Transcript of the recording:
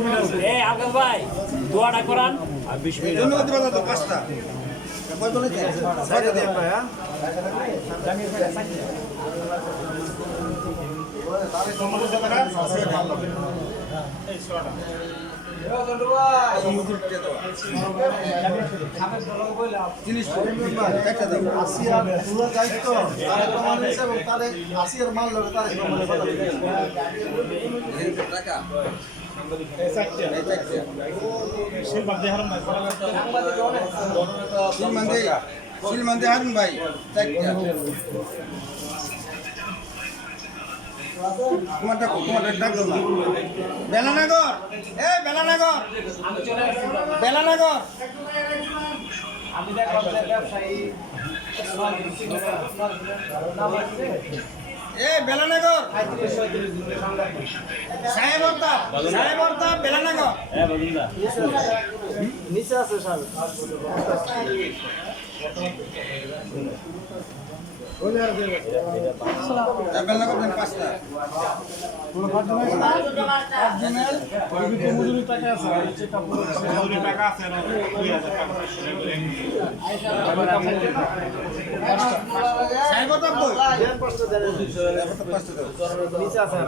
আলকাস ভাই দোয়াটা করান আর 20 মিনিট ধন্যবাদ দিবা তো পাঁচটা কয় বলে ছয়টা দিন ভাই হ্যাঁ জিনিস আসিয়ার পুরো দায়িত্ব তার প্রমাণ হয়েছে এবং তার আসিয়ার মাল লগে তার টাকা শিলমান্দি হারুন ভাই তোমার ডাক দাও না বেলানগর বেলানগর বেলানগর আমি দেখলাম যে ব্যবসায়ী বেলানগর সাহেবর্তা বেলানগর নিচে আছে স্যার বেলানগর দেন পাঁচটা সাহেবর্তা বই নিচে আছে